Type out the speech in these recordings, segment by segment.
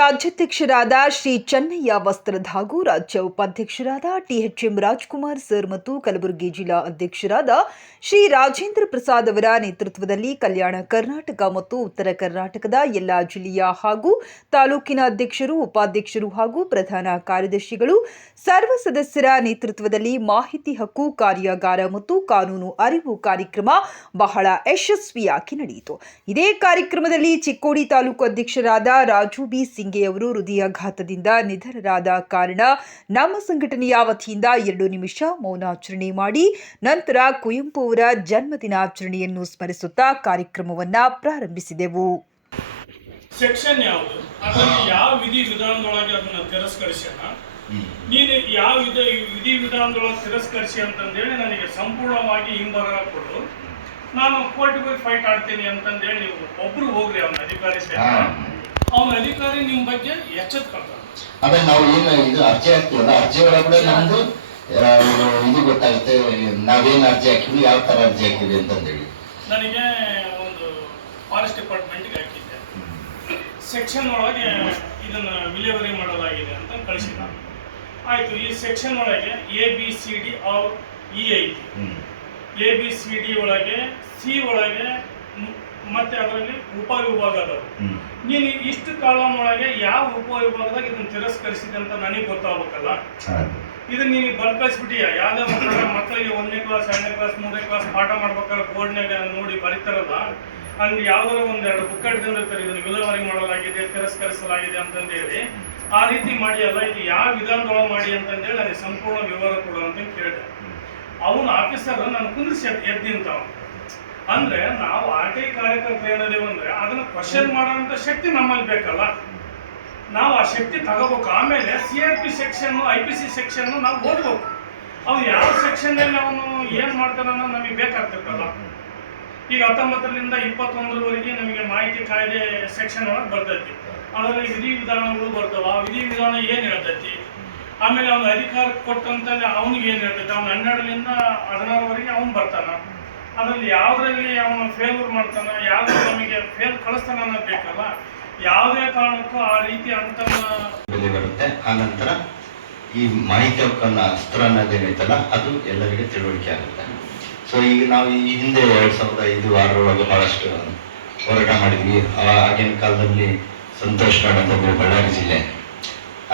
ರಾಜ್ಯಾಧ್ಯಕ್ಷರಾದ ಶ್ರೀ ಚೆನ್ನಯ್ಯ ವಸ್ತ್ರದ ಹಾಗೂ ರಾಜ್ಯ ಉಪಾಧ್ಯಕ್ಷರಾದ ಟಿಎಚ್ಎಂ ರಾಜ್ಕುಮಾರ್ ಸರ್ ಮತ್ತು ಕಲಬುರಗಿ ಜಿಲ್ಲಾ ಅಧ್ಯಕ್ಷರಾದ ಶ್ರೀ ರಾಜೇಂದ್ರ ಪ್ರಸಾದ್ ಅವರ ನೇತೃತ್ವದಲ್ಲಿ ಕಲ್ಯಾಣ ಕರ್ನಾಟಕ ಮತ್ತು ಉತ್ತರ ಕರ್ನಾಟಕದ ಎಲ್ಲಾ ಜಿಲ್ಲೆಯ ಹಾಗೂ ತಾಲೂಕಿನ ಅಧ್ಯಕ್ಷರು, ಉಪಾಧ್ಯಕ್ಷರು ಹಾಗೂ ಪ್ರಧಾನ ಕಾರ್ಯದರ್ಶಿಗಳು ಸರ್ವ ಸದಸ್ಯರ ನೇತೃತ್ವದಲ್ಲಿ ಮಾಹಿತಿ ಹಕ್ಕು ಕಾರ್ಯಾಗಾರ ಮತ್ತು ಕಾನೂನು ಅರಿವು ಕಾರ್ಯಕ್ರಮ ಬಹಳ ಯಶಸ್ವಿಯಾಗಿ ನಡೆಯಿತು. ಇದೇ ಕಾರ್ಯಕ್ರಮದಲ್ಲಿ ಚಿಕ್ಕೋಡಿ ತಾಲೂಕು ಅಧ್ಯಕ್ಷರಾದ ರಾಜು ಬಿ ಸಿಂಗೆ ಅವರು ಹೃದಯಾಘಾತದಿಂದ ನಿಧನರಾದ ಕಾರಣ ನಮ್ಮ ಸಂಘಟನೆಯ ವತಿಯಿಂದ 2 ನಿಮಿಷ ಮೌನಾಚರಣೆ ಮಾಡಿ ನಂತರ ಕುವೆಂಪು ಅವರ ಜನ್ಮದಿನಾಚರಣೆಯನ್ನು ಸ್ಮರಿಸುತ್ತಾ ಕಾರ್ಯಕ್ರಮವನ್ನ ಪ್ರಾರಂಭಿಸಿದೆವು. ಸೆಕ್ಷನ್ ಯಾವುದು, ಅದರಲ್ಲಿ ಯಾವ ವಿಧಿ ವಿಧಾನದೊಳಗೆ ಅದನ್ನ ತಿರಸ್ಕರಿಸ್ಯಾನ, ನೀನು ಯಾವ ವಿಧಿ ವಿಧಾನದೊಳಗೆ ತಿರಸ್ಕರಿಸಿ ಅಂತಂದೇಳಿ ನನಗೆ ಸಂಪೂರ್ಣವಾಗಿ ಹಿಂಬರ ಕೊಡು, ನಾನು ಕೋರ್ಟ್ಗೆ ಹೋಗಿ ಫೈಟ್ ಆಡ್ತೀನಿ ಅಂತಂದೇಳಿ ನೀವು ಒಬ್ರು ಹೋಗ್ರಿ ಅವನ ಅಧಿಕಾರಿ ಅವನ ಅಧಿಕಾರಿ ನಿಮ್ಮ ಬಗ್ಗೆ ಎಚ್ಚೆತ್ಕೊಳ್ತಾನೆ. ಅದೇ ನಾವು ಏನು ಇದು ಅರ್ಜಿ ಹಾಕ್ತೀವಲ್ಲ, ಅರ್ಜಿ ಒಳಗಡೆ ನಮ್ದು ಇದು ಗೊತ್ತಾಗುತ್ತೆ, ನಾವೇನು ಅರ್ಜಿ ಹಾಕಿದ್ವಿ, ಯಾವ ತರ ಅರ್ಜಿ ಹಾಕಿದ್ವಿ ಅಂತಂದೇಳಿ. ನನಗೆ ಒಂದು ಫಾರೆಸ್ಟ್ ಡಿಪಾರ್ಟ್ಮೆಂಟ್ಗೆ ಹಾಕಿದ್ದೆ, ಸೆಕ್ಷನ್ ಒಳಗೆ ಇದನ್ನ ವಿಲೇವರಿ ಮಾಡಲಾಗಿದೆ ಅಂತ ಕಳಿಸಿದ. ಆಯ್ತು, ಈ ಸೆಕ್ಷನ್ ಒಳಗೆ ABCD E ಐತಿ, ABCD ಒಳಗೆ C ಒಳಗೆ ಮತ್ತೆ ಅದರಲ್ಲಿ ಉಪವಿಭಾಗ ಅದಾವ. ನೀನು ಇಷ್ಟು ಕಾಲಂ ಒಳಗೆ ಯಾವ ಉಪವಿಭಾಗದಾಗ ಇದನ್ನ ತಿರಸ್ಕರಿಸಿದೆ ಅಂತ ನನಗೆ ಗೊತ್ತಾಗಬೇಕಲ್ಲ. ಇದನ್ನ ನೀನು ಬರ್ಕಳಿಸ್ಬಿಟ್ಟಿಯ ಯಾವುದೇ ಮಕ್ಕಳಿಗೆ 1ನೇ ಕ್ಲಾಸ್ 2ನೇ ಕ್ಲಾಸ್ 3ನೇ ಕ್ಲಾಸ್ ಪಾಠ ಮಾಡ್ಬೇಕಾದ್ರೆ ಬೋರ್ಡ್ನಾಗ ನೋಡಿ ಬರೀತಾರಲ್ಲ, ಅಲ್ಲಿ ಯಾವ್ದಾರ 1-2 ಬುಕ್ ಇಟ್ಕೊಂಡಿರ್ತಾರೆ, ಇದನ್ನು ವಿಲೇವಾರಿ ಮಾಡಲಾಗಿದೆ, ತಿರಸ್ಕರಿಸಲಾಗಿದೆ ಅಂತಂದೇಳಿ. ಆ ರೀತಿ ಮಾಡಿ ಅಲ್ಲ, ಇದು ಯಾವ ವಿಧಾನದೊಳಗೆ ಮಾಡಿ ಅಂತಂದೇಳಿ ನನಗೆ ಸಂಪೂರ್ಣ ವಿವರ ಕೊಡು ಅಂತ ಕೇಳಿದೆ. ಅವನ ಆಫೀಸರ್ ನಾನು ಕುಂದಿರಿಸಿ ಎದ್ದು ನಿಂತಾವ. ಅಂದ್ರೆ ನಾವು RTI ಕಾರ್ಯಕರ್ತ ಏನಿದೇವೆ ಅಂದ್ರೆ ಅದನ್ನ ಕ್ವಶನ್ ಮಾಡೋಂಥ ಶಕ್ತಿ ನಮ್ಮಲ್ಲಿ ಬೇಕಲ್ಲ, ನಾವು ಆ ಶಕ್ತಿ ತಗೋಬೇಕು. ಆಮೇಲೆ CRP ಸೆಕ್ಷನ್, IPC ಸೆಕ್ಷನ್ ನಾವು ಓದ್ಬೇಕು. ಅವ್ನು ಯಾವ ಸೆಕ್ಷನ್ನಲ್ಲಿ ಅವನು ಏನ್ ಮಾಡ್ತಾನ ನಮಗೆ ಬೇಕಾಗ್ತಿರ್ತಲ್ಲ. ಈಗ 19ರಿಂದ 21ರವರೆಗೆ ನಮಗೆ ಮಾಹಿತಿ ಕಾಯ್ದೆ ಸೆಕ್ಷನ್ ಒಳಗೆ ಬರ್ತೈತಿ, ಅದರಲ್ಲಿ ವಿಧಿ ವಿಧಾನಗಳು ಬರ್ತಾವ. ಆ ವಿಧಿ ವಿಧಾನ ಏನ್ ಹೇಳ್ತೈತಿ, ಆಮೇಲೆ ಅವನ ಅಧಿಕಾರ ಕೊಟ್ಟಂತ ಅವನಿಗೆ ಏನ್ ಹೇಳ್ತೈತಿ, ಅವ್ನು 12ರಿಂದ 16ರವರೆಗೆ ಅವನು ಬರ್ತಾನ. ಅದರಲ್ಲಿ ಯಾವ್ದ್ರಲ್ಲಿ ಅವನು ಫೇಲ್ಯೂರ್ ಮಾಡ್ತಾನ, ಯಾವ್ದು ನಮಗೆ ಫೇಲ್ ಕಳಿಸ್ತಾನ ಅನ್ನೋದು ಬೇಕಲ್ಲ. ಯಾವುದೇ ಕಾರಣಕ್ಕೂ ಆ ರೀತಿ ಅಂತ ಬೆಲೆ ಬರುತ್ತೆ. ಆ ನಂತರ ಈ ಮಾಹಿತಿ ಹಕ್ಕನ್ನ ಅಸ್ತ್ರ ಅನ್ನೋದೇನೈತಲ್ಲ, ಅದು ಎಲ್ಲರಿಗೆ ತಿಳುವಳಿಕೆ ಆಗುತ್ತೆ. ಸೊ ಈಗ ನಾವು ಈ ಹಿಂದೆ 2005-6 ಒಳಗೆ ಬಹಳಷ್ಟು ಹೋರಾಟ ಮಾಡಿದ್ವಿ. ಆಗಿನ ಕಾಲದಲ್ಲಿ ಸಂತೋಷ್ ರಾಡ್ ಅಂತ ಬಳ್ಳಾರಿ ಜಿಲ್ಲೆ,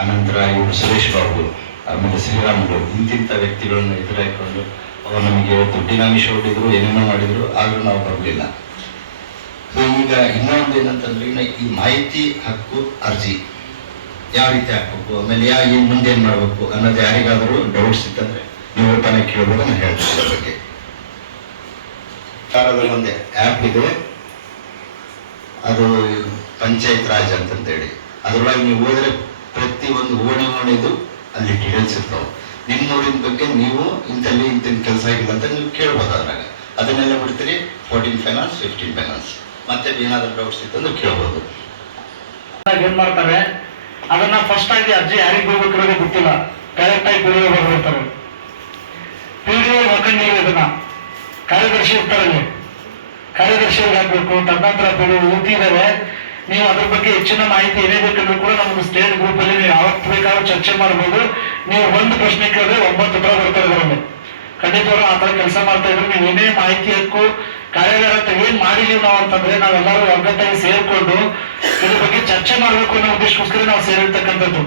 ಆನಂತರ ಇವರು ಸುರೇಶ್ ಬಾಬು, ಆಮೇಲೆ ಶ್ರೀರಾಮುಲು, ಇಂತಿಂಥ ವ್ಯಕ್ತಿಗಳನ್ನು ಎದುರಾಕೊಂಡು ಅವರು ನಮಗೆ ದುಡ್ಡಿನ ಆಮಿಷ ಹೊಡಿದ್ರು, ಏನೇನೋ ಮಾಡಿದ್ರು, ಆದರೂ ನಾವು ಬರಲಿಲ್ಲ. ಸೊ ಈಗ ಇನ್ನೊಂದು ಏನಂತಂದ್ರೆ, ಈ ಮಾಹಿತಿ ಹಕ್ಕು ಅರ್ಜಿ ಯಾವ ರೀತಿ ಹಾಕ್ಬೇಕು, ಆಮೇಲೆ ಮುಂದೆ ಏನು ಮಾಡಬೇಕು ಅನ್ನೋದು ಯಾರಿಗಾದರೂ ಡೌಟ್ಸ್ ಇತ್ತಂದ್ರೆ ನೀವು ಓಪನ್ ಆಗಿ ಕೇಳ್ಬೋದು. ನಾನು ಹೇಳ್ತೀನಿ ಅದ್ರ ಬಗ್ಗೆ. ಸರ್ಕಾರದ ಒಂದು ಆ್ಯಪ್ ಇದೆ, ಅದು ಪಂಚಾಯತ್ ರಾಜ್ ಅಂತಂತೇಳಿ. ಅದರೊಳಗೆ ನೀವು ಹೋದ್ರೆ ಪ್ರತಿ ಒಂದು ಓಣಿದು ಅಲ್ಲಿ ಡೀಟೇಲ್ಸ್ ಇರ್ತಾವೆ. ನಿಮ್ಮ ಊರಿನ ಬಗ್ಗೆ ನೀವು ಇಂಥ ಕೆಲಸ ಆಗಿಲ್ಲ ಅಂತ ನೀವು ಕೇಳ್ಬೋದು. ಅದ್ರಾಗ ಅದನ್ನೆಲ್ಲ ಬಿಡ್ತೀರಿ. 14 ಫೈನಾನ್ಸ್ 15 ಫೈನಾನ್ಸ್ ಮತ್ತೆ ಏನಾದರೂ ಡೌಟ್ಸ್ ಇತ್ತಂದ್ರೆ ಕೇಳ್ಬೋದು. ಏನ್ ಮಾಡ್ತಾರೆ, ಅದನ್ನ ಫಸ್ಟ್ ಆಗಿ ಅರ್ಜಿ ಯಾರಿಗೆ ಬಿಡ್ಬೇಕಿರೋದೇ ಗೊತ್ತಿಲ್ಲ, ಡೈರೆಕ್ಟ್ ಆಗಿ ಬಿಡುವ ಬರ್ತಾರೆ. PDO ಹಾಕೊಂಡಿರೋ ಇದನ್ನ ಕಾರ್ಯದರ್ಶಿ ಇರ್ತಾರಲ್ಲಿ, ಕಾರ್ಯದರ್ಶಿಯಾಗಿ ಹಾಕ್ಬೇಕು. ತದನಂತರ ಓದಿದ್ದಾರೆ, ನೀವು ಅದ್ರ ಬಗ್ಗೆ ಹೆಚ್ಚಿನ ಮಾಹಿತಿ ಏನೇ ಬೇಕಂದ್ರೂ ಕೂಡ ನಮ್ಗೆ ಸ್ಟೇಟ್ ಗ್ರೂಪ್ ಅಲ್ಲಿ ನೀವು ಯಾವತ್ತು ಬೇಕಾದ್ರೂ ಚರ್ಚೆ ಮಾಡ್ಬೋದು. ನೀವು ಒಂದು ಪ್ರಶ್ನೆ ಕೇಳಿದ್ರೆ 9 ಉತ್ತರ ಬರ್ತಾರೆ ಅದರಲ್ಲಿ. ಖಂಡಿತವರು ಆ ತರ ಕೆಲಸ ಮಾಡ್ತಾ ಇದ್ರು. ನೀವು ಏನೇ ಮಾಹಿತಿ ಹಕ್ಕು ಕಾರ್ಯಾಗಾರ ಅಂತ ಏನ್ ಮಾಡಿದೀವಿ ನಾವು ಅಂತಂದ್ರೆ, ನಾವೆಲ್ಲರೂ ಒಗ್ಗಟ್ಟಾಗಿ ಸೇರ್ಕೊಂಡು ಇದ್ರ ಬಗ್ಗೆ ಚರ್ಚೆ ಮಾಡ್ಬೇಕು ಅನ್ನೋ ಉದ್ದೇಶಕ್ಕೋಸ್ಕರ ನಾವು ಸೇರಿರ್ತಕ್ಕಂಥದ್ದು.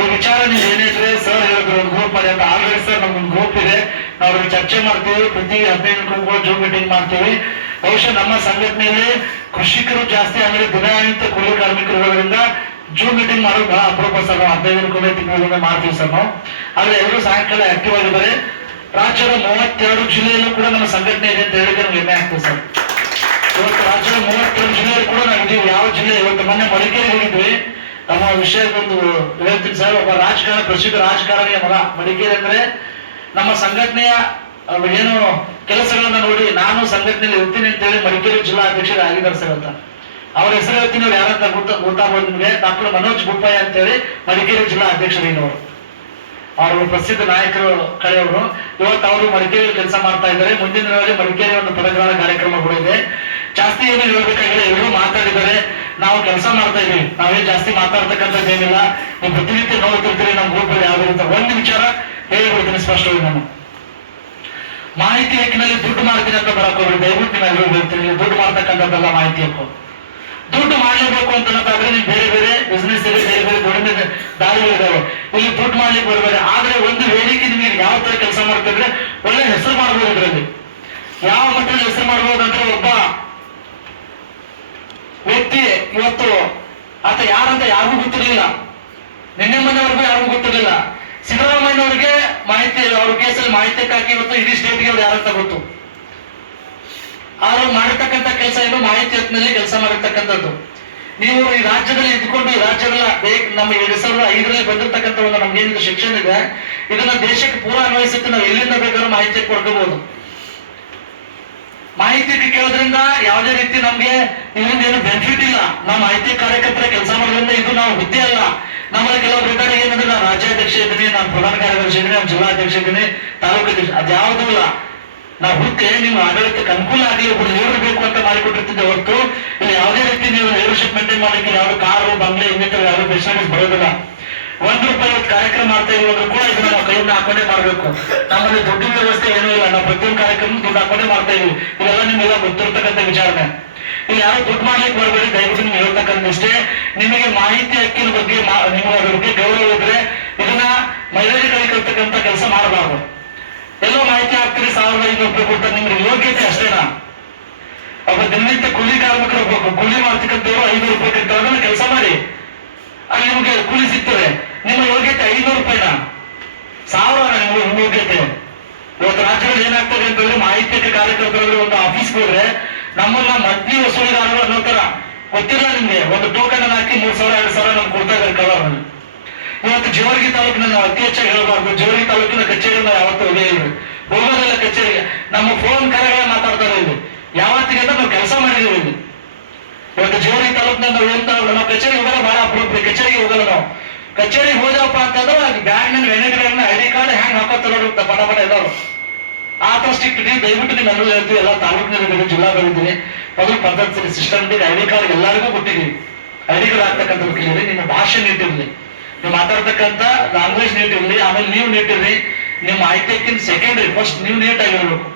ಈ ವಿಚಾರ ನೀವು ಏನಿದ್ರೆ ಸರ್ ಹೇಳಿದ್ರು ಒಂದು ಗ್ರೂಪ್ ಮಾಡಿ ಅಂತ. ಆಲ್ರೆಡಿ ಸರ್ ನಮ್ಗೊಂದು ಗ್ರೂಪ್ ಇದೆ, ನಾವು ಚರ್ಚೆ ಮಾಡ್ತೀವಿ. ಪ್ರತಿ 15 ನಿಮಿಷಕ್ಕೂ ಜೂಮ್ ಮೀಟಿಂಗ್ ಮಾಡ್ತೀವಿ. ಬಹುಶಃ ನಮ್ಮ ಸಂಘಟನೆಯಲ್ಲಿ ಕೃಷಿಕರು ಜಾಸ್ತಿ, ಆಮೇಲೆ ದಿನನಿತ್ಯ ಕೂಲಿ ಕಾರ್ಮಿಕರು ಇರೋದ್ರಿಂದ ಜೂಮ್ ಮೀಟಿಂಗ್ ಮಾಡೋದು ಬಹಳ ಅಪರೂಪ ಸರ್. ನಾವು 15 ದಿನಕ್ಕೊಮ್ಮೆ ತಿಂಗಳಿಗೊಮ್ಮೆ ಮಾಡ್ತೀವಿ ಸರ್ ನಾವು. ಆದ್ರೆ ಎಲ್ಲರೂ ಸಾಯಂಕಾಲ ಆಕ್ಟಿವ್ ಆಗಿದ್ದಾರೆ. ರಾಜ್ಯದ 32 ಜಿಲ್ಲೆಯಲ್ಲೂ ಕೂಡ ನಮ್ಮ ಸಂಘಟನೆ ಇದೆ ಅಂತ ಹೇಳಿದ್ರೆ ನಮ್ಗೆ ಹೆಮ್ಮೆ ಆಗ್ತದೆ ಸರ್. ಇವತ್ತು ರಾಜ್ಯದ 32 ಜಿಲ್ಲೆಯಲ್ಲಿ ಕೂಡ ನಾವು ಇದೀವಿ. ಯಾವ ಜಿಲ್ಲೆ, ಇವತ್ತು ಮೊನ್ನೆ ಮಡಿಕೇರಿ ಹೋಗಿದ್ವಿ. ನಮ್ಮ ವಿಷಯದೊಂದು ಹೇಳ್ತೀನಿ ಸರ್. ಒಬ್ಬ ಪ್ರಸಿದ್ಧ ರಾಜಕಾರಣಿಯ ಮಗ. ಮಡಿಕೇರಿ ಅಂದ್ರೆ ನಮ್ಮ ಸಂಘಟನೆಯ ಏನು ಕೆಲಸಗಳನ್ನ ನೋಡಿ ನಾನು ಸಂಘಟನೆಯಲ್ಲಿ ಇರ್ತೀನಿ ಅಂತ ಹೇಳಿ ಮಡಿಕೇರಿ ಜಿಲ್ಲಾ ಅಧ್ಯಕ್ಷರು ಆಗಿದ್ದಾರೆ ಸರ್ ಅಂತ. ಅವ್ರ ಹೆಸರು ಹೇಳ್ತೀನಿ, ಅವ್ರು ಯಾರಂತ ಗೊತ್ತಾಗ್ಬೋದು ನಿಮಗೆ. ಡಾಕ್ಟರ್ ಮನೋಜ್ ಗುಪ್ಪಯ್ಯ ಅಂತ ಹೇಳಿ ಮಡಿಕೇರಿ ಜಿಲ್ಲಾ ಅಧ್ಯಕ್ಷರಿನವರು. ಅವರು ಪ್ರಸಿದ್ಧ ನಾಯಕರು ಕಳೆಯವರು. ಇವತ್ತು ಅವರು ಮಡಿಕೇರಿಯಲ್ಲಿ ಕೆಲಸ ಮಾಡ್ತಾ ಇದ್ದಾರೆ. ಮುಂದಿನ ದಿನಗಳಲ್ಲಿ ಮಡಿಕೇರಿ ಒಂದು ಪದಗ್ರಹಣ ಕಾರ್ಯಕ್ರಮ ಕೂಡ ಇದೆ. ಜಾಸ್ತಿ ಏನು ಹೇಳ್ಬೇಕಾಗಿಲ್ಲ, ಎಲ್ಲರೂ ಮಾತಾಡಿದ್ದಾರೆ. ನಾವು ಕೆಲಸ ಮಾಡ್ತಾ ಇದೀವಿ. ನಾವೇನ್ ಜಾಸ್ತಿ ಮಾತಾಡ್ತಕ್ಕಂಥದ್ದೇನಿಲ್ಲ. ನೀವು ಪ್ರತಿನಿತ್ಯ ನೋಡ್ತಿರ್ತೀರಿ ನಮ್ಮ ಗ್ರೂಪಲ್ಲಿ ಯಾವ್ದು ಅಂತ. ಒಂದು ವಿಚಾರ ಹೇಳಿಬಿಡ್ತೀನಿ ಸ್ಪಷ್ಟವಾಗಿ. ನಾನು ಮಾಹಿತಿ ಹಕ್ಕಿನಲ್ಲಿ ದುಡ್ಡು ಮಾಡ್ತೀನಿ ಅಂತ ಬರಕ್ ಹೋಗ್ರಿ. ದಯವಿಟ್ಟು ನೀವೆಲ್ಲರೂ ಹೇಳ್ತೀನಿ, ದುಡ್ಡು ಮಾಡ್ತಕ್ಕಂಥದ್ದಲ್ಲ ಮಾಹಿತಿ ಹಕ್ಕು. ದುಡ್ಡು ಮಾಡಲೇಬೇಕು ಅಂತಂದ್ರೆ ನೀವು ಬೇರೆ ಬೇರೆ ಬಿಸ್ನೆಸ್ ಇದೆ, ಬೇರೆ ಬೇರೆ ದುಡಿಮೆ ದಾರಿಗಳಿದಾವೆ. ಇಲ್ಲಿ ದುಡ್ಡು ಮಾಡ್ಲಿಕ್ಕೆ ಬರಬೇಡ. ಆದ್ರೆ ಒಂದು ವೇದಿಕೆ ನಿಮಗೆ ಯಾವ ತರ ಕೆಲಸ ಮಾಡ್ತಿದ್ರೆ ಒಳ್ಳೆ ಹೆಸರು ಮಾಡ್ಬೋದು. ಇದರಲ್ಲಿ ಯಾವ ಮಟ್ಟದಲ್ಲಿ ಹೆಸರು ಮಾಡ್ಬೋದು ಅಂದ್ರೆ, ಒಬ್ಬ ವ್ಯಕ್ತಿ ಇವತ್ತು ಆತ ಯಾರಂತ ಯಾರಿಗೂ ಗೊತ್ತಿರಲಿಲ್ಲ. ನಿನ್ನೆ ಮೊನ್ನೆವರೆಗೂ ಯಾರಿಗೂ ಗೊತ್ತಿರಲಿಲ್ಲ. ಸಿದ್ದರಾಮಯ್ಯನವರಿಗೆ ಮಾಹಿತಿ, ಅವ್ರ ಕೇಸಲ್ಲಿ ಮಾಹಿತಿ ಹಾಕಿ ಇವತ್ತು ಇಡೀ ಸ್ಟೇಟ್ಗೆ ಅವ್ರು ಯಾರಂತ ಗೊತ್ತು. ಅವರು ಮಾಡಿರ್ತಕ್ಕಂಥ ಕೆಲಸ ಏನು, ಮಾಹಿತಿ ಹಕ್ಕಿನಲ್ಲಿ ಕೆಲಸ ಮಾಡಿರ್ತಕ್ಕಂಥದ್ದು. ನೀವು ಈ ರಾಜ್ಯದಲ್ಲಿ ಇದ್ಕೊಂಡು ಈ ರಾಜ್ಯಗಳ ನಮ್ಮ 2005ರಲ್ಲಿ ಬಂದಿರತಕ್ಕಂಥ ಒಂದು ನಮ್ಗೇನಿದೆ ಶಿಕ್ಷಣ ಇದೆ, ಇದನ್ನ ದೇಶಕ್ಕೆ ಪೂರ ಅನ್ವಯಿಸುತ್ತೆ. ನಾವು ಎಲ್ಲಿಂದ ಬೇಕಾದ್ರೂ ಮಾಹಿತಿ ಕೊಡ್ಕೋಬಹುದು. ಮಾಹಿತಿ ಕೇಳೋದ್ರಿಂದ ಯಾವುದೇ ರೀತಿ ನಮ್ಗೆ ಇದರಿಂದ ಏನು ಬೆನಿಫಿಟ್ ಇಲ್ಲ. ನಾವು ಮಾಹಿತಿ ಕಾರ್ಯಕರ್ತರ ಕೆಲಸ ಮಾಡೋದ್ರಿಂದ ಇದು ನಾವು ಹುದ್ದೆ ಅಲ್ಲ. ನಮ್ಮಲ್ಲಿ ಕೆಲವರು ಬೇಕಾದ್ರೆ ಏನಂದ್ರೆ ನಾನು ರಾಜ್ಯಾಧ್ಯಕ್ಷ ಇದ್ದೀನಿ, ನಾನು ಪ್ರಧಾನ ಕಾರ್ಯದರ್ಶಿ ಇದ್ದೀನಿ, ನಾನು ಜಿಲ್ಲಾಧ್ಯಕ್ಷ ಇದ್ದೀನಿ, ತಾಲೂಕು ಅಧ್ಯಕ್ಷ, ಅದ್ಯಾವುದೂ ಇಲ್ಲ. ನಾವು ಹುದ್ದೆ ನಿಮ್ಮ ಆಡಳಿತಕ್ಕೆ ಅನುಕೂಲ ಆಗಲಿ, ಒಬ್ಬರು ಲೀಡರ್ ಬೇಕು ಅಂತ ಮಾಡಿಕೊಟ್ಟಿರ್ತಿದ್ದೆ ಹೊರತು ಇಲ್ಲಿ ಯಾವುದೇ ರೀತಿ ನೀವು ಲೀಡರ್ಶಿಪ್ ಮೇಂಟೈನ್ ಮಾಡಲಿಕ್ಕೆ ಯಾವ್ದು ಕಾರು ಬಂಗ್ಲೆ ಇನ್ನಿತರ ಯಾವ್ದು ಫೆಸಿಲಿಟೀಸ್ ಬರೋದಿಲ್ಲ. ₹1 ಕಾರ್ಯಕ್ರಮ ಮಾಡ್ತಾ ಇರೋದ್ರು ಕೂಡ ಇದನ್ನ ನಾವು ಕೈಯಿಂದ ಹಾಕೊಂಡೇ ಮಾಡ್ಬೇಕು. ನಮ್ಮಲ್ಲಿ ದುಡ್ಡಿನ ವ್ಯವಸ್ಥೆ ಏನೂ ಇಲ್ಲ. ನಾವು ಪ್ರತಿಯೊಂದು ಕಾರ್ಯಕ್ರಮ ದುಡ್ಡು ಹಾಕೊಂಡೇ ಮಾಡ್ತಾ ಇದೀವಿ. ಇದೆಲ್ಲ ನಿಮ್ಗೆಲ್ಲ ಗೊತ್ತಿರ್ತಕ್ಕಂಥ ವಿಚಾರನೆ. ಇಲ್ಲಿ ಯಾರು ದುಡ್ಡು ಮಾಡ್ಲಿಕ್ಕೆ ಬರಬೇಡಿ. ದಯವಿಟ್ಟು ನೀವು ಹೇಳ್ತಕ್ಕಂಥಷ್ಟೇ, ನಿಮಗೆ ಮಾಹಿತಿ ಹಕ್ಕಿನ ಬಗ್ಗೆ ನಿಮ್ಮ ಬಗ್ಗೆ ಗೌರವ ಇದ್ರೆ ಇದನ್ನ ಮಹಿಳೆಯರಿಗೆ ಕಲ್ತಕ್ಕಂಥ ಕೆಲಸ ಮಾಡಬಾರ್ದು. ಎಲ್ಲೋ ಮಾಹಿತಿ ಹಾಕ್ತೀರಿ, ₹1500 ಕೊಡ್ತಾರೆ. ನಿಮ್ಗೆ ಯೋಗ್ಯತೆ ಅಷ್ಟೇನಾ? ಒಬ್ಬ ದಿನನಿತ್ಯ ಕೂಲಿ ಕಾರ್ಮಿಕರು ಹೋಗ್ಬೇಕು, ಕೂಲಿ ಮಾಡ್ತಕ್ಕಂಥವ್ರು ₹500 ಕೊಡ್ತಾರೆ, ಅದನ್ನ ಕೆಲಸ ಮಾಡಿ, ಅಲ್ಲಿ ನಿಮಗೆ ಕೂಲಿ ಸಿಗ್ತದೆ. ನಿಮ್ಮ ಯೋಗ್ಯತೆ ₹500 ಸಾವಿರ ನಿಮ್ಮ ಯೋಗ್ಯತೆ. ಇವತ್ತು ರಾಜ್ಯದಲ್ಲಿ ಏನಾಗ್ತದೆ ಅಂತಂದ್ರೆ, ಮಾಹಿತಿ ಕಾರ್ಯಕರ್ತರಲ್ಲಿ ಒಂದು ಆಫೀಸ್ಗೆ ಹೋದ್ರೆ ನಮ್ಮನ್ನ ಮದ್ಯ ವಸೂಲಿಗಾರರು ಅನ್ನೋ ತರ ಗೊತ್ತಿಲ್ಲ ನಿಮ್ಗೆ. ಒಂದು ಟೋಕನ್ ಅನ್ನು ಹಾಕಿ 3,000 2,000 ನಮ್ಗೆ ಕೊಡ್ತಾ ಇದ್ದಾರೆ ಕವರ್ನಲ್ಲಿ. ಇವತ್ತು ಜೇವರ್ಗಿ ತಾಲೂಕಿನ ನಾವು ಅತಿ ಹೆಚ್ಚಾಗಿ ಹೇಳಬಾರ್ದು. ಜೇವರ್ಗಿ ತಾಲೂಕಿನ ಕಚೇರಿ ನಾವು ಯಾವತ್ತೂ ಹೋಗೋದಿಲ್ಲ ಕಚೇರಿಗೆ. ನಮ್ಮ ಫೋನ್ ಕರೆಗಳೇ ಮಾತಾಡ್ತಾರೆ ಇಲ್ಲಿ. ಯಾವತ್ತಿಗೆ ನಾವು ಕೆಲಸ ಮಾಡಿದೀವಿ ಇಲ್ಲಿ. ಇವತ್ತು ಜೇವರ್ಗಿ ತಾಲೂಕಿನ ನಾವು ಕಚೇರಿಗೆ ಹೋಗಲ್ಲ, ಬಹಳ ಅಪರೂಪ. ಕಚೇರಿಗೆ ಹೋಗಲ್ಲ ನಾವು. ಕಚೇರಿಗೆ ಹೋದಪ್ಪ ಅಂತಂದ್ರೆ ಬ್ಯಾಗ್ನ ವೆನೆಟ್ಗಳನ್ನ ಐಡಿ ಕಾರ್ಡ್ ಹ್ಯಾಂಗ್ ಹಾಕೋತಾರ ಪಟ ಪಟ ಎಲ್ಲರೂ. ಆ ತರ ಸ್ಟ್ರಿಕ್ಟ್ ಇದ್ದೀವಿ. ದಯವಿಟ್ಟು ನೀವು ಎಲ್ಲರೂ ಹೇಳ್ತೀವಿ, ಎಲ್ಲ ತಾಲೂಕಿನಲ್ಲಿ ಜಿಲ್ಲಾಗಳಿದ್ದೀನಿ, ಮೊದಲು ಪದ್ಧತಿ ಸಿಸ್ಟಮ್ಗೆ ಐಡಿ ಕಾರ್ಡ್ ಎಲ್ಲರಿಗೂ ಕೊಟ್ಟಿದ್ದೀವಿ. ಐಡಿ ಕಾರ್ಡ್ ಹಾಕ್ತಕ್ಕಂಥದ್ದು ಕೇಳಿರಿ. ನಿಮ್ಮ ಭಾಷೆ ನೀಟಿರ್ಲಿ, ನೀವು ಮಾತಾಡ್ತಕ್ಕಂಥ ಲ್ಯಾಂಗ್ವೇಜ್ ನೀಟ್ ಇರಲಿ. ಆಮೇಲೆ ನೀವು ನೀಟ್ ಇರ್ರಿ. ನಿಮ್ಮ ಮಾಹಿತಿಕ್ಕಿಂತ ಸೆಕೆಂಡ್ರಿ, ಫಸ್ಟ್ ನೀವು ನೀಟ್ ಆಗಿರ್ಬೇಕು.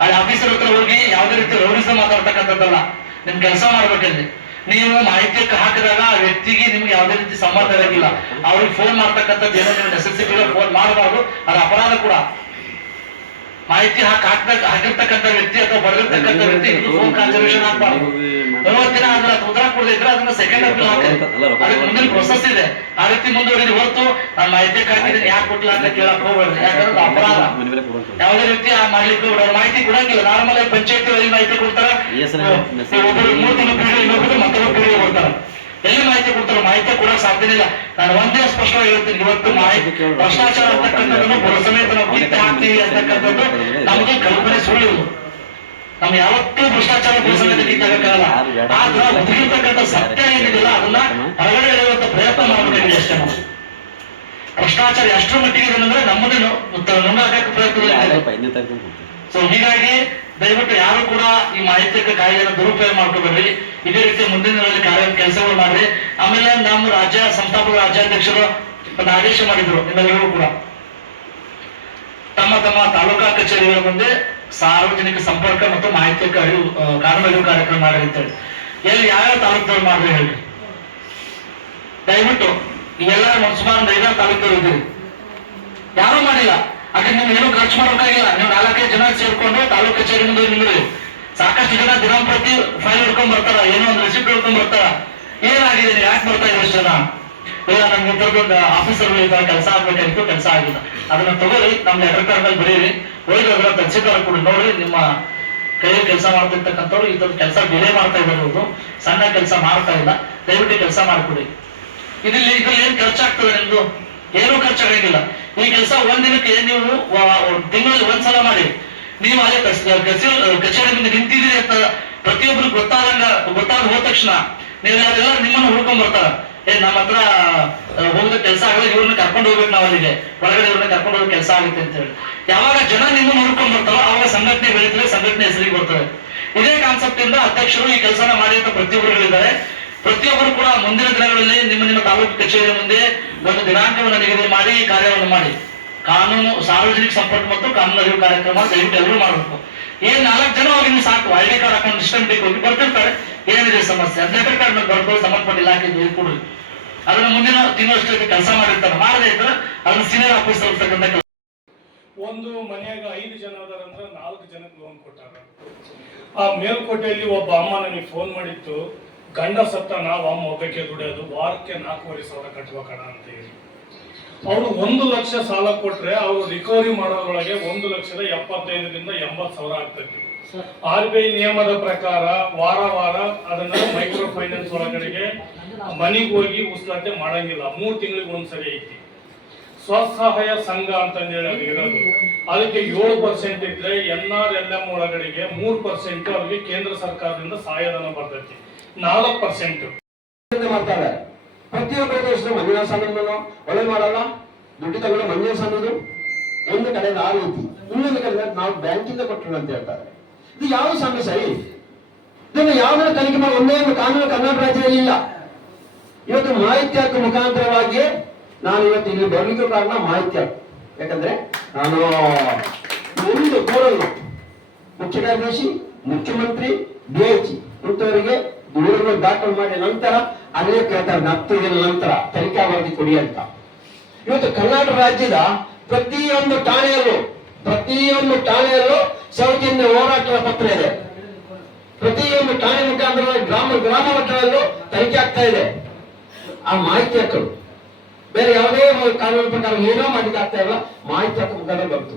ಅಲ್ಲಿ ಆಫೀಸರ್ ಹತ್ರ ಹೋಗಿ ಯಾವುದೇ ರೀತಿ ರೌಡಿಸಮ್ ಮಾತಾಡ್ತಕ್ಕಂಥದ್ದಲ್ಲ. ನಿಮ್ ಕೆಲಸ ಮಾಡ್ಬೇಕಲ್ಲಿ. ನೀವು ಮಾಹಿತಿಯಕ್ಕೆ ಹಾಕಿದಾಗ ಆ ವ್ಯಕ್ತಿಗೆ ನಿಮ್ಗೆ ಯಾವುದೇ ರೀತಿ ಸಂಬಂಧ ಇರೋದಿಲ್ಲ. ಅವ್ರಿಗೆ ಫೋನ್ ಮಾಡ್ತಕ್ಕಂಥದ್ದು ಏನೋ ನೀವು ನೆಸೆಸಿಟಿ ಫೋನ್ ಮಾಡಬಾರ್ದು, ಅದು ಅಪರಾಧ ಕೂಡ. ಮಾಹಿತಿ ಹಾಕಿರ್ತಕ್ಕಂಥ ವ್ಯಕ್ತಿ ಅಥವಾ ಬರೆದಿರ್ತಕ್ಕಂಥ ವ್ಯಕ್ತಿ ಫೋನ್ ಕಾನ್ಸರ್ವೇಷನ್ ಹಾಕ್ಬಾರ್ದು. 30 ದಿನ ಅದನ್ನ ಉತ್ತರ ಕೊಡದಿದ್ರೆ ಅದನ್ನ ಸೆಕೆಂಡ್ ಅಪೀಲ್ ಹಾಕಿ, ಅದಕ್ಕೆ ಮುಂದಿನ ಪ್ರೊಸೆಸ್ ಇದೆ. ಆ ರೀತಿ ಮುಂದುವರಿದ ಹೊರತು ನಾನು ಮಾಹಿತಿ ಹಾಕಿದ್ದೀನಿ ಯಾಕೆ ಕೊಟ್ಟಿಲ್ಲ ಅಂತ ಕೇಳಕ್ ಹೋಗ್ಬೇಡ್ರಿ. ಯಾಕಂದ್ರೆ ಅಪರಾಧ. ಯಾವುದೇ ರೀತಿ ಮಾಡ್ಲಿಕ್ಕೆ ಮಾಹಿತಿ ಕೊಡಂಗಿಲ್ಲ. ನಾರ್ಮಲ್ ಆಗಿ ಪಂಚಾಯತಿ ಮಾಹಿತಿ ಕೊಡ್ತಾರ, ಒಬ್ಬರು 3 ತಿಂಗಳು ಪೀಳಿಗೆ, ಇನ್ನೊಬ್ಬರು ಮತ್ತೊಬ್ಬರು ಪೀಳಿಗೆ ಕೊಡ್ತಾರ. ಎಲ್ಲಿ ಮಾಹಿತಿ ಕೊಡ್ತಾರ? ಮಾಹಿತಿ ಕೊಡಕ್ ಸಾಧ್ಯನೇ ಇಲ್ಲ. ನಾನು ಒಂದೇ ಸ್ಪಷ್ಟವಾಗಿ ಹೇಳ್ತೀನಿ, ಇವತ್ತು ಮಾಹಿತಿ ಭ್ರಷ್ಟಾಚಾರ ಅಂತಕ್ಕಂಥದ್ದನ್ನು ಸಮೇತ ನಾವು ಕಿತ್ತು ಹಾಕ್ತೀವಿ ಅಂತಕ್ಕಂಥದ್ದು ನಮಗೆ ಕಲ್ಪನೆ ಸುಳ್ಳು. ನಮ್ಗೆ ಯಾವತ್ತೂ ಭ್ರಷ್ಟಾಚಾರ ಸಮೇತ ಕಿತ್ತಾಗಕ್ಕಾಗಲ್ಲ. ಆದ್ರ ಒದಗಿರ್ತಕ್ಕಂಥ ಸತ್ಯ ಏನಿದಿಲ್ಲ ಅದನ್ನ ಹೊರಗಡೆ ಇರುವಂತ ಪ್ರಯತ್ನ ಮಾಡಬೇಕಾಗಿದೆ ಅಷ್ಟೇ. ನಾವು ಭ್ರಷ್ಟಾಚಾರ ಎಷ್ಟರ ಮಟ್ಟಿಗೆ ಇದೆ ಅಂದ್ರೆ ನಮ್ಮದೇ ನುಂಗಾಕಕ್ಕೆ ಪ್ರಯತ್ನ. ಸೊ ಹೀಗಾಗಿ ದಯವಿಟ್ಟು ಯಾರು ಕೂಡ ಈ ಮಾಹಿತಿ ಕಾಯ್ದೆಯನ್ನು ದುರುಪಯೋಗ ಮಾಡ್ಕೋಬೇಡ್ರಿ. ಇದೇ ರೀತಿ ಮುಂದಿನ ಕೆಲಸಗಳು ಮಾಡ್ರಿ. ಆಮೇಲೆ ನಮ್ಮ ರಾಜ್ಯ ಸಂಸ್ಥಾಪಕ ರಾಜ್ಯಾಧ್ಯಕ್ಷರು ಒಂದು ಆದೇಶ ಮಾಡಿದ್ರು, ನಿಮ್ಮೆಲ್ಲರಿಗೂ ಕೂಡ ತಮ್ಮ ತಮ್ಮ ತಾಲೂಕಾ ಕಚೇರಿಗಳ ಮುಂದೆ ಸಾರ್ವಜನಿಕ ಸಂಪರ್ಕ ಮತ್ತು ಮಾಹಿತಿ ಕಾನೂನು ಅರಿವು ಕಾರ್ಯಕ್ರಮ ಮಾಡ್ರಿ ಅಂತೇಳಿ. ಎಲ್ಲಿ ಯಾವ್ಯಾವ ತಾಲೂಕದವ್ರು ಮಾಡ್ರಿ ಹೇಳ್ರಿ. ದಯವಿಟ್ಟು ಇವೆಲ್ಲ ಸುಮಾರು 5-6 ತಾಲೂಕದವ್ರು ಇದ್ದೀರಿ, ಯಾರು ಮಾಡಿಲ್ಲ. ಅದಕ್ಕೆ ನೀವು ಏನು ಖರ್ಚು ಮಾಡೋಕ್ಕಾಗಿಲ್ಲ. ನೀವು 4-5 ಜನ ಸೇರ್ಕೊಂಡು ತಾಲೂಕು ಕಚೇರಿ ಮುಂದೆ ನಿಲ್ಲಿ. ಸಾಕಷ್ಟು ಜನ ದಿನಂಪ್ರತಿ ಫೈಲ್ ಹಿಡ್ಕೊಂಡ್ ಬರ್ತಾರ, ಏನೋ ಒಂದು ರಿಸಿಪ್ಟ್ ಹಿಡ್ಕೊಂಡ್ ಬರ್ತಾರ. ಏನಾಗಿದೆ, ನೀವು ಯಾಕೆ ಬರ್ತಾ ಇದ್ದೀವಿ ಅಷ್ಟು ಜನ? ಇಲ್ಲ, ನಮ್ಗೆ ಇಂಥದ್ದೊಂದು ಆಫೀಸರ್ ಕೆಲಸ ಆಗ್ಬೇಕಾಗಿತ್ತು, ಕೆಲಸ ಆಗಿಲ್ಲ. ಅದನ್ನ ತಗೋರಿ, ನಮ್ ಲೆಟರ್ ಪ್ಯಾಡ್ ಮೇಲೆ ಬರೀರಿ, ಹೋಗಿ ಅದರ ತಹಸೀಲ್ದಾರ್ ಕೂಡ ನೋಡಿ ನಿಮ್ಮ ಕೈಯಲ್ಲಿ ಕೆಲಸ ಮಾಡ್ತಿರ್ತಕ್ಕಂಥವ್ರು ಇದೊಂದು ಕೆಲಸ ಡಿಲೇ ಮಾಡ್ತಾ ಇರೋದು, ಸಣ್ಣ ಕೆಲಸ ಮಾಡ್ತಾ ಇಲ್ಲ, ದಯವಿಟ್ಟು ಕೆಲಸ ಮಾಡ್ಕೊಡಿ. ಇದ್ರಲ್ಲಿ ಏನ್ ಖರ್ಚಾಗ್ತದೆ ನಿಮ್ದು? ಏನೂ ಖರ್ಚಾಗಂಗಿಲ್ಲ. ಈ ಕೆಲಸ ಒಂದಿನಕ್ಕೆ ನೀವು ತಿಂಗಳಲ್ಲಿ ಒಂದ್ಸಲ ಮಾಡಿ. ನೀವು ಅಲ್ಲೇ ಕಚೇರಿ ಮುಂದೆ ನಿಂತಿದ್ದೀರಿ ಅಂತ ಪ್ರತಿಯೊಬ್ರು ಗೊತ್ತಾದ ಹೋದ ತಕ್ಷಣ ನೀವೆಲ್ಲ ನಿಮ್ಮನ್ನು ಹುಡ್ಕೊಂಡ್ ಬರ್ತಾರ. ನಮ್ಮ ಹತ್ರ ಹೋಗಿದ ಕೆಲಸ ಆಗಲ್ಲ, ಇವ್ರನ್ನ ಕರ್ಕೊಂಡು ಹೋಗ್ಬೇಕು, ನಾವು ಅಲ್ಲಿಗೆ ಒಳಗಡೆ ಇವ್ರನ್ನ ಕರ್ಕೊಂಡು ಹೋಗಿ ಕೆಲಸ ಆಗುತ್ತೆ ಅಂತ ಹೇಳಿ. ಯಾವಾಗ ಜನ ನಿಮ್ಮನ್ನು ಹುಡ್ಕೊಂಡ್ ಬರ್ತಾರೋ ಅವಾಗ ಸಂಘಟನೆ ಬೆಳೀತದೆ, ಸಂಘಟನೆ ಹೆಸರಿಗೆ ಬರ್ತದೆ. ಇದೇ ಕಾನ್ಸೆಪ್ಟ್ ಇಂದ ಅಧ್ಯಕ್ಷರು ಈ ಕೆಲಸನ ಮಾಡಿ ಅಂತ ಪ್ರತಿಯೊಬ್ಬರುಗಳಿದ್ದಾರೆ. ಪ್ರತಿಯೊಬ್ಬರು ಕೂಡ ಮುಂದಿನ ದಿನಗಳಲ್ಲಿ ನಿಮ್ಮ ತಾಲೂಕು ಕಚೇರಿ ಮುಂದೆ ಒಂದು ದಿನಾಂಕವನ್ನು ನಿಗದಿ ಮಾಡಿ ಈ ಕಾರ್ಯವನ್ನು ಮಾಡಿ. ಕಾನೂನು ಸಾರ್ವಜನಿಕ ಸಂಪರ್ಕ ಮತ್ತು ಕಾನೂನು ಅರಿವು ಕಾರ್ಯಕ್ರಮ ದಯವಿಟ್ಟು ಎಲ್ಲರೂ ಮಾಡಬೇಕು. ಏನ್ 4 ಜನ ಹೋಗಿ ಸಾಕು, ಐಡಿ ಕಾರ್ಡ್ ಹಾಕೊಂಡು ಡಿಸ್ಟೆಂಟ್ ಹೋಗಿ ಬರ್ತಿರ್ತಾರೆ, ಏನಿದೆ ಸಮಸ್ಯೆ ಅಡ್ಮಿಟ್ ಕಾರ್ಡ್ ಮೇಲೆ ಬರ್ಬೋದು, ಸಂಬಂಧಪಟ್ಟ ಇಲಾಖೆ ಕೊಡ್ರಿ. ಅದನ್ನ ಮುಂದಿನ ತಿಂಗಳಷ್ಟೊತ್ತಿಗೆ ಕೆಲಸ ಮಾಡಿರ್ತಾರೆ. ಮಾಡದೇ ಇದ್ರೆ ಅದನ್ನ ಸೀನಿಯರ್ ಆಫೀಸರ್ ಇರ್ತಕ್ಕಂಥ ಒಂದು ಮನೆಯಾಗ 5 ಜನ ಅದಾರಂದ್ರೆ 4 ಜನಕ್ಕೆ ಲೋನ್ ಕೊಟ್ಟಾರ. ಆ ಮೇಲ್ಕೋಟೆಯಲ್ಲಿ ಒಬ್ಬ ಅಮ್ಮ ನನಗೆ ಫೋನ್ ಮಾಡಿತ್ತು, ಗಂಡ ಸತ್ತ ನಾವು ಅಮ್ಮ ಒಬ್ಬಕ್ಕೆ ದುಡಿಯೋದು, ವಾರಕ್ಕೆ 4,500 ಕಟ್ಬೇಕಣ ಅಂತ ಹೇಳಿ. ಅವರು 1 ಲಕ್ಷ ಸಾಲ ಕೊಟ್ರೆ ಅವರು ರಿಕವರಿ ಮಾಡೋದ್ರೊಳಗೆ 1,75,000ರಿಂದ 80,000 ಆಗ್ತೈತಿ. RBI ನಿಯಮದ ಪ್ರಕಾರ ವಾರ ಅದನ್ನ ಮೈಕ್ರೋ ಫೈನಾನ್ಸ್ ಒಳಗಡೆಗೆ ಮನೆಗೆ ಹೋಗಿ ಉಸ್ಲತೆ ಮಾಡಂಗಿಲ್ಲ, 3 ತಿಂಗಳಿಗೆ ಒಂದ್ಸರಿ ಐತಿ. ಸ್ವಸಹಾಯ ಸಂಘ ಅಂತಂದೇಳಿ ಅದು ಇರೋದು, ಅದಕ್ಕೆ 7% ಇದ್ರೆ NRLM ಒಳಗಡೆಗೆ 3% ಅವ್ರಿಗೆ ಕೇಂದ್ರ ಸರ್ಕಾರದಿಂದ ಸಹಾಯಧನ ಬರ್ತೈತಿ, 4% ಮಾಡ್ತಾರೆ. ಪ್ರತಿಯೊಬ್ಬರಿಗೂ ಮಂಜುನಾಥ ಅನ್ನೋದು ಒಳ್ಳೆ ಮಾಡಲ್ಲ, ದುಡ್ಡು ತಗೊಂಡು ಮಂಜುನಾಥ ಅನ್ನೋದು ಒಂದು ಕಡೆ ಆ ರೀತಿ, ಇನ್ನೊಂದು ಕಡೆ ನಾವು ಬ್ಯಾಂಕಿಂದ ಕೊಟ್ಟರು ಅಂತ ಹೇಳ್ತಾರೆ. ಇದು ಯಾವ ಸಮಯ ಸರಿ? ಇದನ್ನು ಯಾವ್ದಾರ ತನಿಖೆ ಮಾಡಿ ಒಂದೇ ಒಂದು ಕಾನೂನು ಕರ್ನಾಟಕ ರಾಜ್ಯದಲ್ಲಿ ಇಲ್ಲ. ಇವತ್ತು ಮಾಹಿತಿ ಹಕ್ಕು ಮುಖಾಂತರವಾಗಿ ನಾನು ಇವತ್ತು ಇಲ್ಲಿ ಬರ್ಲಿಕ್ಕೆ ಕಾರಣ ಮಾಹಿತಿ ಹಕ್ಕು. ಯಾಕಂದ್ರೆ ನಾನು ಒಂದು ದೂರನ್ನು ಮುಖ್ಯ ಕಾರ್ಯದರ್ಶಿ, ಮುಖ್ಯಮಂತ್ರಿ, DIG ಇಂಥವರಿಗೆ ದೂರನ್ನು ದಾಖಲು ಮಾಡಿ ನಂತರ ಅನೇಕ ಹೇಳ್ತಾರೆ 10 ದಿನ ನಂತರ ತನಿಖಾ ವರದಿ ಕೊಡಿ ಅಂತ. ಇವತ್ತು ಕರ್ನಾಟಕ ರಾಜ್ಯದ ಪ್ರತಿಯೊಂದು ಠಾಣೆಯಲ್ಲೂ ಸೌಜನ್ಯ ಹೋರಾಟದ ಪತ್ರ ಇದೆ. ಪ್ರತಿಯೊಂದು ಠಾಣೆ ಮುಖಾಂತರ ಗ್ರಾಮ ಮಟ್ಟದಲ್ಲೂ ತನಿಖೆ ಆಗ್ತಾ ಇದೆ. ಆ ಮಾಹಿತಿ ಹಕ್ಕಳು ಬೇರೆ ಯಾವುದೇ ಕಾನೂನು ಪ್ರಕಾರ ಏನೋ ಮಾಡ್ಲಿಕ್ಕೆ ಆಗ್ತಾ ಇಲ್ಲ, ಮಾಹಿತಿ ಹಕ್ಕು ಮುಖಾಂತರ ಬಂತು.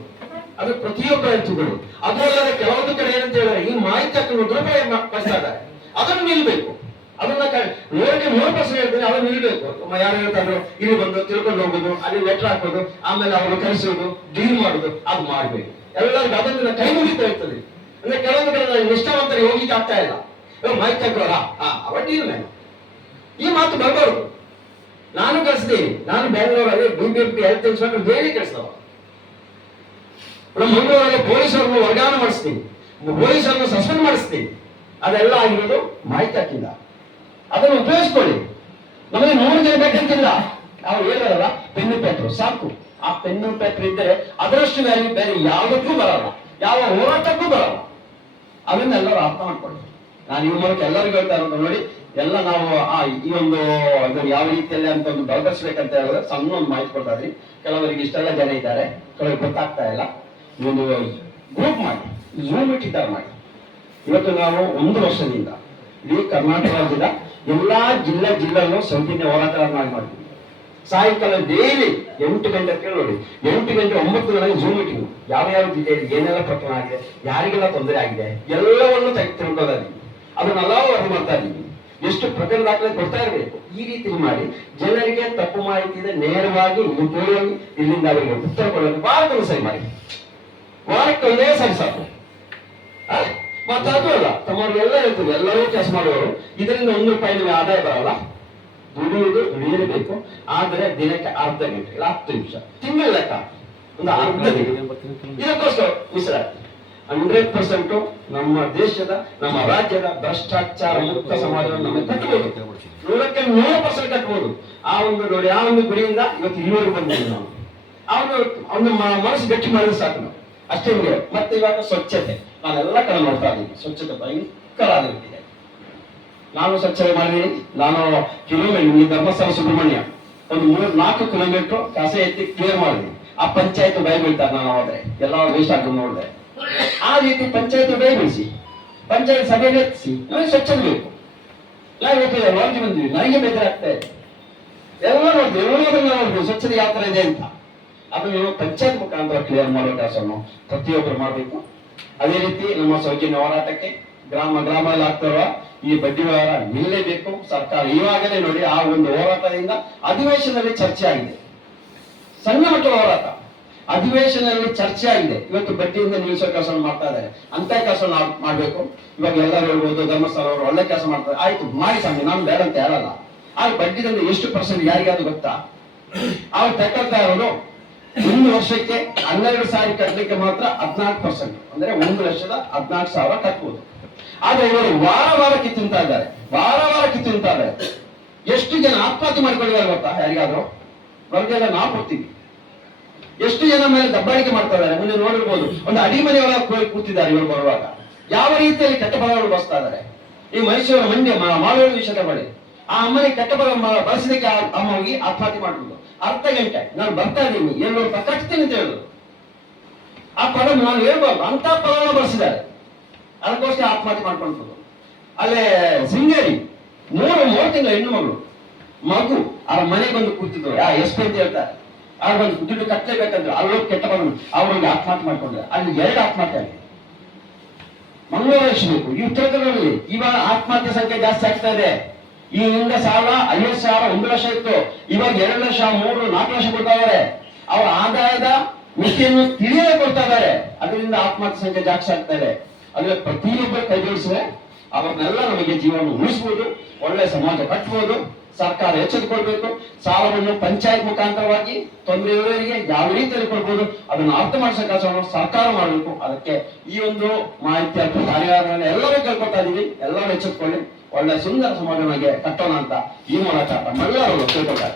ಅದು ಪ್ರತಿಯೊಬ್ಬ ವ್ಯಕ್ತಿಗಳು. ಅದರಲ್ಲದೆ ಕೆಲವೊಂದು ಕಡೆ ಏನಂತ ಹೇಳಿದ್ರೆ ಈ ಮಾಹಿತಿ ಹಕ್ಕನ್ನು ದುರುಪಯೋಗ ಮಾಡ್ತಾ ಇದ್ದಾರೆ. ಅದನ್ನು ನಿಲ್ಬೇಕು. ಅದನ್ನ 100% ಹೇಳ್ತೀನಿ, ಅದನ್ನು ನಿಲ್ಬೇಕು. ಯಾರು ಹೇಳ್ತಾರೋ ಇಲ್ಲಿ ಬಂದು ತಿಳ್ಕೊಂಡು ಹೋಗೋದು, ಅಲ್ಲಿ ಲೆಟರ್ ಹಾಕೋದು, ಆಮೇಲೆ ಅವರು ಕರೆಸೋದು, ಡೀಲ್ ಮಾಡೋದು, ಅದು ಮಾಡ್ಬೇಕು. ಎಲ್ಲರಿಗೂ ಅದನ್ನ ಕೈ ಮುಗಿತಾ ಇರ್ತದೆ. ಅಂದ್ರೆ ಕೆಲವೊಂದು ಕಡೆ ನಿಷ್ಠಾವಂತರಿಗೆ ಹೋಗ್ಲಿಕ್ಕೆ ಆಗ್ತಾ ಇಲ್ಲ. ಮಾಹಿತಿ ಹಕ್ಕಲ್ಲ ಅವ ಡೀಲ್ ಮೇಲೆ ಈ ಮಾತು ಬರಬಾರ್ದು. ನಾನು ಕಳಿಸ್ತೀನಿ, ನಾನು ಬೆಂಗಳೂರಲ್ಲಿ BBMP ಹೆಲ್ತ್ ಇನ್ಸ್ಪೆಕ್ಟರ್ ಬೇರೆ ಕಳಿಸ್ತವ, ಮಂಗಳೂರಲ್ಲಿ ಪೊಲೀಸರನ್ನು ವರ್ಗಾವಣೆ ಮಾಡಿಸ್ತೀನಿ, ಪೊಲೀಸರನ್ನು ಸಸ್ಪೆಂಡ್ ಮಾಡಿಸ್ತೀನಿ. ಅದೆಲ್ಲ ಆಗಿರೋದು ಮಾಹಿತಿ ಹಕ್ಕಿಂದ. ಅದನ್ನು ಉಪಯೋಗಿಸ್ಕೊಳ್ಳಿ. ನಮಗೆ 100 ಜನ ಬೇಕಂತಿಲ್ಲ, ನಾವು ಹೇಳಲ್ಲ ಪೆನ್ನು ಪೇಪರ್ ಸಾಕು. ಆ ಪೆನ್ನು ಪೇಪರ್ ಇದ್ದರೆ ಅದರಷ್ಟು ವ್ಯಾಲ್ಯೂ ಬೇರೆ ಯಾವುದಕ್ಕೂ ಬರಲ್ಲ, ಯಾವ ಹೋರಾಟಕ್ಕೂ ಬರಲ್ಲ. ಅದನ್ನೆಲ್ಲರೂ ಅರ್ಥ ಮಾಡ್ಕೊಳ್ಳಿ. ನಾನು ಈ ಮೂಲಕ ಎಲ್ಲರಿಗೂ ಹೇಳ್ತಾ ಇರೋದು ನೋಡಿ, ಎಲ್ಲ ನಾವು ಈ ಒಂದು ಅದನ್ನು ಯಾವ ರೀತಿಯಲ್ಲಿ ಅಂತ ಒಂದು ಬೆಳಗಿಸ್ಬೇಕಂತ ಹೇಳಿದ್ರೆ ಸಣ್ಣ ಒಂದು ಮಾಹಿತಿ ಕೊಡ್ತಾ ಇದ್ರಿ. ಕೆಲವರಿಗೆ ಇಷ್ಟೆಲ್ಲ ಜನ ಇದ್ದಾರೆ, ಕೆಲವರಿಗೆ ಗೊತ್ತಾಗ್ತಾ ಇಲ್ಲ. ಒಂದು ಗ್ರೂಪ್ ಮಾಡಿ, ಝೂಮ್ ಮೀಟಿಂಗ್ ಮಾಡಿ. ಇವತ್ತು ನಾವು 1 ವರ್ಷದಿಂದ ಇಡೀ ಕರ್ನಾಟಕ ರಾಜ್ಯದ ಎಲ್ಲಾ ಜಿಲ್ಲೆಯಲ್ಲೂ ಸೌಜನ್ಯ ಹೋರಾಟವನ್ನು ಮಾಡ್ತೀವಿ. ಸಾಯಂಕಾಲ ಡೈಲಿ 8 ಗಂಟೆಗೆ ನೋಡಿ, 8 ಗಂಟೆ 9 ಗಂಟೆಗೆ ಝೂಮ್ ಮೀಟಿಂಗ್. ಯಾವ ಜಿಲ್ಲೆಯಲ್ಲಿ ಏನೆಲ್ಲ ಪ್ರಕರಣ ಆಗಿದೆ, ಯಾರಿಗೆಲ್ಲ ತೊಂದರೆ ಆಗಿದೆ, ಎಲ್ಲವನ್ನು ತಿಳ್ಕೊಳ್ಳೋದಿದ್ದೀವಿ. ಅದನ್ನೆಲ್ಲ ವರದಿ ಮಾಡ್ತಾ ಇದ್ದೀವಿ. ಎಷ್ಟು ಪ್ರಕರಣ ದಾಖಲೆ ಕೊಡ್ತಾ ಇರಬೇಕು. ಈ ರೀತಿ ಮಾಡಿ ಜನರಿಗೆ ತಪ್ಪು ಮಾಹಿತಿ ಇದೆ ನೇರವಾಗಿ ಇಲ್ಲಿ ಕೇಳಿ ಇಲ್ಲಿಂದ ಅವರಿಗೆ ಉತ್ತರ ಕೊಡೋದು ವಾರಕ್ಕೊಂದು ಸರಿ ಮಾಡಿ, ವಾರಕ್ಕೊಂದೇ ಸರಿ ಸಾಕು. ಮತ್ತೆ ಅದು ಅಲ್ಲ, ತಮ್ಮವ್ರಿಗೆಲ್ಲ ಹೇಳ್ತೀವಿ, ಎಲ್ಲರೂ ಕೆಲಸ ಮಾಡುವವರು ಇದರಿಂದ 1 ರೂಪಾಯಿ ನಿಮಗೆ ಆದಾಯ ಬರಲ್ಲ. ದುಡಿಯಲೇಬೇಕು. ಆದ್ರೆ ದಿನಕ್ಕೆ ಅರ್ಧ ಗಂಟೆ ಇಲ್ಲ 10 ನಿಮಿಷ, ತಿಂಗಳ ಲೆಕ್ಕ ಒಂದು ಅರ್ಧ ದಿನ ಇದಕ್ಕೋಸ್ಕರ ಮೀಸಲಾತಿ. 100% ನಮ್ಮ ದೇಶದ, ನಮ್ಮ ರಾಜ್ಯದ ಭ್ರಷ್ಟಾಚಾರ ಮುಕ್ತ ಸಮಾಜವನ್ನು ನಮಗೆ ಕಟ್ಟಬಹುದು. 100ಕ್ಕೆ 100% ಕಟ್ಟಬಹುದು. ಆ ಒಂದು ನೋಡಿ, ಆ ಒಂದು ಗುರಿಯಿಂದ ಇವತ್ತು ಇಲ್ಲಿವರೆಗೂ ಬಂದಿದ್ದೀವಿ ನಾವು. ಅವನು ಮನಸ್ಸು ಗಟ್ಟಿ ಮಾಡಿದ್ರೆ ಸಾಕು ನಾವು ಅಷ್ಟೇ. ಮತ್ತೆ ಇವಾಗ ಸ್ವಚ್ಛತೆ ನಾನೆಲ್ಲ ಕಡೆ ನೋಡ್ತಾ ಇದ್ದೀನಿ. ಸ್ವಚ್ಛತೆ ಭಯಂಕರ ಆಗಿರ್ತಿದೆ. ನಾನು ಸ್ವಚ್ಛತೆ ಮಾಡಿದ್ದೀನಿ. ನಾನು ಕಿಲೋಮೀಟರ್ ಈ ಧರ್ಮಸ್ಥಳ ಸುಬ್ರಹ್ಮಣ್ಯ ಒಂದು 3-4 ಕಿಲೋಮೀಟರ್ ಕಸ ಎತ್ತಿ ಕ್ಲಿಯರ್ ಮಾಡಿದ್ದೀನಿ. ಆ ಪಂಚಾಯತ್ ಭಯ ಬೀಳ್ತಾರೆ. ನಾನು ಹೋದ್ರೆ ಎಲ್ಲ ವೇಸ್ಟ್ ಆಗೋದು ನೋಡಿದೆ. ಆ ರೀತಿ ಪಂಚಾಯತ್ ಭಯ ಬೀಳಿಸಿ, ಪಂಚಾಯತ್ ಸಭೆ ಎತ್ತಿಸಿ ನಮಗೆ ಸ್ವಚ್ಛತೆ ಬೇಕು. ನಾವು ಇವತ್ತು ರಾಜ್ಯ ಬಂದಿವಿ, ನನಗೆ ಬೇಜಾರಾಗ್ತಾ ಇದೆ. ಎಲ್ಲ ನೋಡ್ತೀವಿ, ಎಲ್ಲದನ್ನ ನೋಡ್ತೀವಿ ಸ್ವಚ್ಛತೆ ಯಾವ ತರ ಇದೆ ಅಂತ. ಅದನ್ನು ಪಂಚಾಯತ್ ಮುಖಾಂತರ ಕ್ಲಿಯರ್ ಮಾಡೋ ಕೆಲಸವನ್ನು ಪ್ರತಿಯೊಬ್ಬರು ಮಾಡಬೇಕು. ಅದೇ ರೀತಿ ನಮ್ಮ ಸೌಜನ್ಯ ಹೋರಾಟಕ್ಕೆ ಗ್ರಾಮದಲ್ಲಿ ಆಗ್ತಾರ ಈ ಬಡ್ಡಿ ವ್ಯವಹಾರ ನಿಲ್ಲೇಬೇಕು. ಸರ್ಕಾರ ಇವಾಗಲೇ ನೋಡಿ, ಆ ಒಂದು ಹೋರಾಟದಿಂದ ಅಧಿವೇಶನದಲ್ಲಿ ಚರ್ಚೆ ಆಗಿದೆ. ಸಣ್ಣ ಮಟ್ಟದ ಹೋರಾಟ ಅಧಿವೇಶನದಲ್ಲಿ ಚರ್ಚೆ ಆಗಿದೆ. ಇವತ್ತು ಬಡ್ಡಿಯಿಂದ ನಿಲ್ಲಿಸೋ ಕೆಲಸ ಮಾಡ್ತಾ ಇದ್ದಾರೆ. ಅಂತ ಕೆಲಸ ನಾವು ಮಾಡ್ಬೇಕು. ಇವಾಗ ಎಲ್ಲರೂ ಹೇಳ್ಬೋದು ಧರ್ಮಸ್ಥಳ ಅವರು ಒಳ್ಳೆ ಕೆಲಸ ಮಾಡ್ತಾರೆ, ಆಯ್ತು ಮಾಡಿ ಸ್ವಾಮಿ, ನಾನು ಬೇಡ ಅಂತ ಹೇಳಲ್ಲ. ಆಗ ಬಡ್ಡಿದಿಂದ ಎಷ್ಟು % ಯಾರಿಗಾದ್ರು ಗೊತ್ತಾ? ಅವ್ರು ತಗೊಳ್ತಾ ಇರೋದು 1 ವರ್ಷಕ್ಕೆ 12,000 ಕಟ್ಟಲಿಕ್ಕೆ ಮಾತ್ರ 14%, ಅಂದ್ರೆ 1,14,000 ಕಟ್ಬೋದು. ಆದ್ರೆ ಇವರು ವಾರ ವಾರಕ್ಕೆ ತಿಂತಾ ಇದ್ದಾರೆ, ವಾರ ವಾರಕ್ಕೆ ತಿಂತಾ ಇದ್ದಾರೆ. ಎಷ್ಟು ಜನ ಆತ್ಮಹತ್ಯೆ ಮಾಡ್ಕೊಂಡಿದ್ದಾರೆ ಗೊತ್ತಾ? ಯಾರಿಗಾದ್ರು ವರದಿಯೆಲ್ಲ ನಾವು ಕೊಡ್ತೀವಿ. ಎಷ್ಟು ಜನ ಮೇಲೆ ದಬ್ಬಾಳಿಕೆ ಮಾಡ್ತಾ ಇದ್ದಾರೆ. ಮುಂದೆ ನೋಡಿರ್ಬೋದು, ಒಂದು ಅಡಿಮನೆ ಒಳಗೆ ಕೂತಿದ್ದಾರೆ ಇವರು ಬರುವಾಗ. ಯಾವ ರೀತಿಯಲ್ಲಿ ಕೆಟ್ಟ ಪದಗಳು ಬಳಸ್ತಾ ಇದ್ದಾರೆ. ಈ ಮೈಸೂರು ಮಂಡ್ಯ ಮಾಲೂರು ವಿಷಯದ ಬಳಿ ಆ ಅಮ್ಮನಿಗೆ ಕೆಟ್ಟ ಪದ ಬಳಸಿದಕ್ಕೆ ಆ ಅಮ್ಮ ಹೋಗಿ ಆತ್ಮಹತ್ಯೆ ಮಾಡುವುದು. ಅರ್ಧ ಗಂಟೆ ನಾನು ಬರ್ತಾ ಇದ್ದೀನಿ, ಎಲ್ಲರೂ ಕಟ್ತೀನಿ ಅಂತ ಹೇಳುದು. ಆ ಪದ ನಾನು ಹೇಳ್ಬಾರ್ದು, ಅಂತ ಪದವನ್ನು ಬಳಸಿದ್ದಾರೆ. ಅದಕ್ಕೋಸ್ಕರ ಆತ್ಮಹತ್ಯೆ ಮಾಡ್ಕೊಂಡು ಅಲ್ಲೇ ಶೃಂಗೇರಿ 3 ತಿಂಗಳ ಹೆಣ್ಣು ಮಗು ಅವ್ರ ಮನೆಗೆ ಬಂದು ಕೂತಿದ್ರು. ಎಷ್ಟು ಅಂತ ಹೇಳ್ತಾರೆ, ಅವ್ರು ಬಂದು ದುಡ್ಡು ಕಟ್ಟಲೇಬೇಕಂದ್ರೆ ಅಲ್ಲೋಗಿ ಕೆಟ್ಟ ಬಂದು ಅವ್ರಿಗೆ ಆತ್ಮಹತ್ಯೆ ಮಾಡ್ಕೊಂಡ್ರೆ ಅಲ್ಲಿ 2 ಆತ್ಮಹತ್ಯೆ ಆಗಿದೆ. ಮಂಗಳೂರು ಈ ಉತ್ತರ ಕನ್ನಡದಲ್ಲಿ ಇವಾಗ ಆತ್ಮಹತ್ಯೆ ಸಂಖ್ಯೆ ಜಾಸ್ತಿ ಆಗ್ತಾ ಇದೆ. ಈ ಹಿಂದೆ 50,000 1 ಲಕ್ಷ ಇತ್ತು, ಇವಾಗ 2 ಲಕ್ಷ 3 4 ಲಕ್ಷ ಕೊಡ್ತಾ ಇದ್ದಾರೆ. ಅವರ ಆದಾಯದ ಮಿತಿಯನ್ನು ತಿಳಿಯೇ ಕೊಡ್ತಾ ಇದ್ದಾರೆ. ಅದರಿಂದ ಆತ್ಮಹತ್ಯೆ ಸಂಖ್ಯೆ ಜಾಸ್ತಿ ಆಗ್ತಾ ಇದೆ. ಅಂದ್ರೆ ಪ್ರತಿಯೊಬ್ಬರು ಕೈ ಜೋಡಿಸಿದ್ರೆ ಅವರನ್ನೆಲ್ಲ ನಮಗೆ ಜೀವನ ಉಳಿಸಬಹುದು, ಒಳ್ಳೆ ಸಮಾಜ ಕಟ್ಟಬಹುದು. ಸರ್ಕಾರ ಎಚ್ಚೆತ್ತುಕೊಳ್ಬೇಕು. ಸಾಲವನ್ನು ಪಂಚಾಯತ್ ಮುಖಾಂತರವಾಗಿ ತೊಂದರೆ ಇರುವವರಿಗೆ ಯಾವ ರೀತಿಯಲ್ಲಿ ಕೊಡ್ಬೋದು ಅದನ್ನು ಅರ್ಥ ಮಾಡಿಸೋ ಕೆಲಸವನ್ನು ಸರ್ಕಾರ ಮಾಡಬೇಕು. ಅದಕ್ಕೆ ಈ ಒಂದು ಮಾಹಿತಿ ಕಾರ್ಯಾಲಯವನ್ನು ಎಲ್ಲರೂ ಕೇಳ್ಕೊತಾ ಇದೀವಿ. ಎಲ್ಲರೂ ಎಚ್ಚೆತ್ತುಕೊಳ್ಳಿ, ಒಳ್ಳೆ ಸುಂದರ ಸಮಾಜವಾಗಿ ಕಟ್ಟೋಣ ಅಂತ ಈ ಮೂಲಕ ತಮ್ಮೆಲ್ಲರೂ ಕೇಳ್ಕೊತಾರೆ.